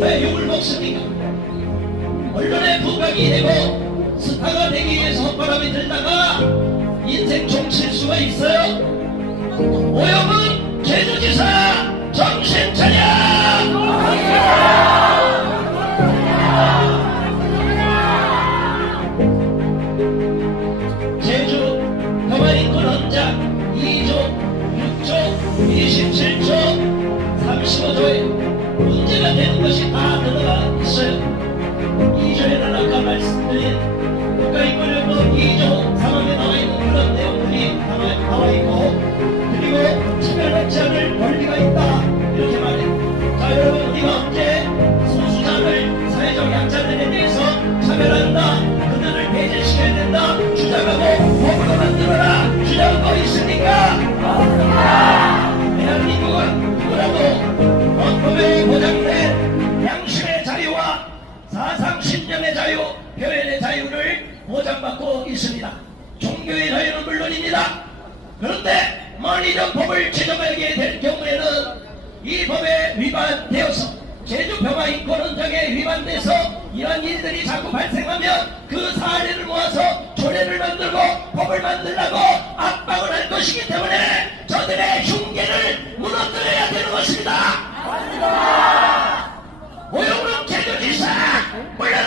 왜 욕을 먹습니까? 언론의 부각이 되고 스타가 되기 위해서 헛바람이 들다가 인생 종칠 수가 있어요. 오영은 제주지사 정신 차려! 제주 평화인권 헌장 2조 6조 27조 다 들어가 있어요 2조에는 아까 말씀드린 국가인권연법 2조 3항에 나와 있는 그런 내용들이 나와, 있고 표현의 자유를 보장받고 있습니다. 종교의 자유는 물론입니다. 그런데 만일은 법을 제정하게 될 경우에는 이 법에 위반되어서 제주 평화인권헌장에 위반돼서 이런 일들이 자꾸 발생하면 그 사례를 모아서 조례를 만들고 법을 만들라고 압박을 할 것이기 때문에 저들의 흉계를 무너뜨려야 되는 것입니다. 모욕은 제주지사 물론